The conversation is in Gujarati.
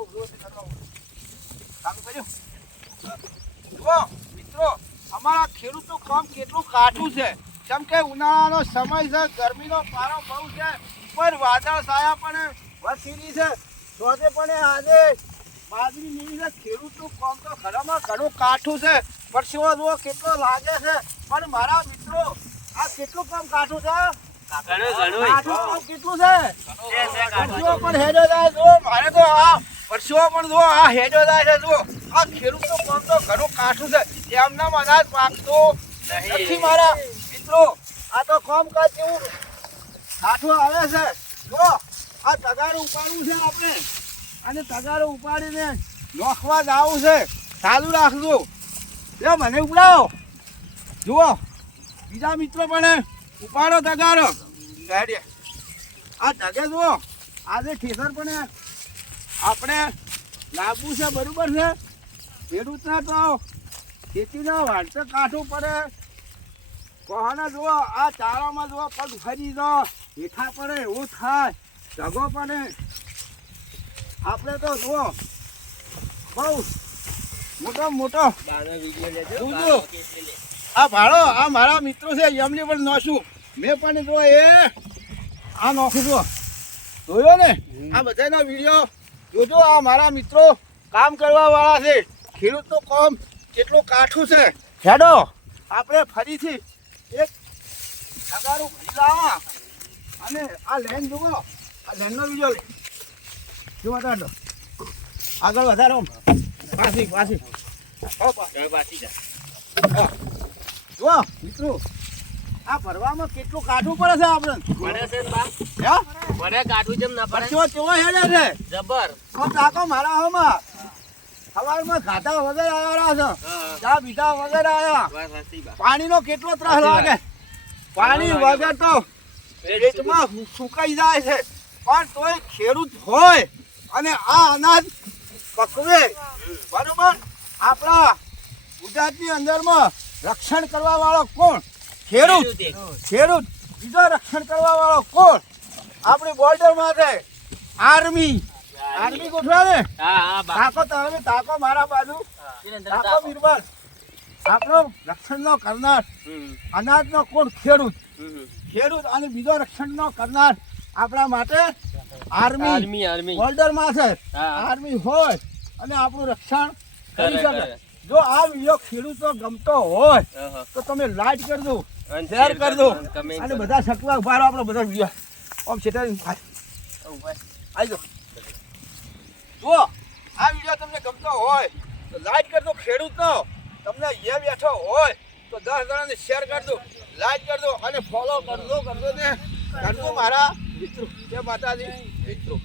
બહુ જોરથી કરવાનું. ચાલુ કર્યું? જુઓ, મિત્રો અમારા ખેડૂતનું કામ કેટલું કાઠું છે? કેમ કે ઉનાળાનો સમય છે ગરમીનો પારો બહુ છે ઉપર વાદળ છાયા પણ વસીરી છે. જોતે પણ આજે બાજરી નીવી છે ખેડૂતનું કામ તો ખરામાં ઘણું કાઠું છે. પરસેવો જુઓ કેટલો લાગે છે. પણ મારા મિત્રો આ કેટલું કામ કાઠું છે? કેટલું છે? પણ હેડો જાય જુઓ મારે તો આ પરસેવો પણ જુઓ આ હેડો થાય છે જો આ ખેડૂતનું કામ તો ઘણું કાઠું છે. એમનામ અનાજ પાકતો નથી મારા મિત્રો. આ તો કામ કાજ જેવું કાઠું આવે છે. જો આ તગારું ઉપાડવું છે આપણે. અને તગારું ઉપાડીને નોખવા જવું છે. ચાલુ રાખજો. એ મને ઉપડાવો જુઓ બીજા મિત્રો પણ ઉપાડો તગારો. આ ધગે જુઓ. આજે ખેતર પણ આપણે લાવવું છે બરોબર છે? ખેડૂતને તો ખેતીના વાંચે કાઠું પડે. કોહાના જુઓ આ ચારામાં જુઓ પગ ફરી જો હેઠા પડે એવું થાય. ઢગો પડે. આપણે તો જુઓ બહુ મોટો મોટો. આ ભાડો આ મારા મિત્રો છે એમને પણ નોશું મેં પણ જો એ આ નોખું જો જોયો ને? આ બધાનો વીડિયો. જોજો આ મારા મિત્રો કામ કરવા વાળા છે. ખેડૂતનું કામ કેટલું કાઠું છે. હેડો આપણે ફરીથી એક તગારું ભરી લાવવા. અને આ લેન જુઓ આ લેનનો વીડિયો જો વધારો આગળ વધારો. પાછી પાછી. પાછી. હા. જુઓ મિત્રો. આ ભરવામાં કેટલું કાઠું પડે છે આપણે? હે? પરસેવો કેવો હેડે છે? જબર. તો તાકો મારા હોમાં. સવારમાં ખાધા વગર આવ્યા છે. ચા પીધા વગર આવ્યા. પાણીનો કેટલો ત્રાસ લાગે? પાણી વગર તો પેટમાં સુકાઈ જાય છે. પણ તોય ખેડૂત હોય અને આ અનાજ પકવે. બરોબર? આપણા ગુજરાતની અંદરમાં રક્ષણ કરવા વાળો કોણ? ખેડૂત ખેડૂત બીજો રક્ષણ કરવા વાળો કોણ? આપણી બોર્ડર માટે આર્મી. આર્મી ગોઠવા ને? તાકો તમે તાકો મારા બાજુ. તાકો બિરબલ આપણો રક્ષણનો કરનાર અનાજનો કોણ? ખેડૂત. ખેડૂત અને બીજો રક્ષણનો કરનાર આપણા માટે આર્મી. આર્મી બોર્ડરમાં છે આર્મી હોય અને આપણું રક્ષણ કરી શકે. જો આ વીડિયો ખેડૂતો ગમતો હોય તો તમે લાઈક કરી દો શેર કરજો. અને બધા સકવા ઊભા રહો આપણો બધા વીડિયો આમ છેટા આવજો જો આ વીડિયો તમને ગમતો હોય તો લાઈક કરજો દો ખેડૂતનો તમને અહીંયા બેઠો હોય તો દસ જણાને શેર કરી દો લાઈક કરી દો અને ફોલો કરજો કરજો ને. કરજો મારા મિત્રો. જય માતાજી મિત્રો.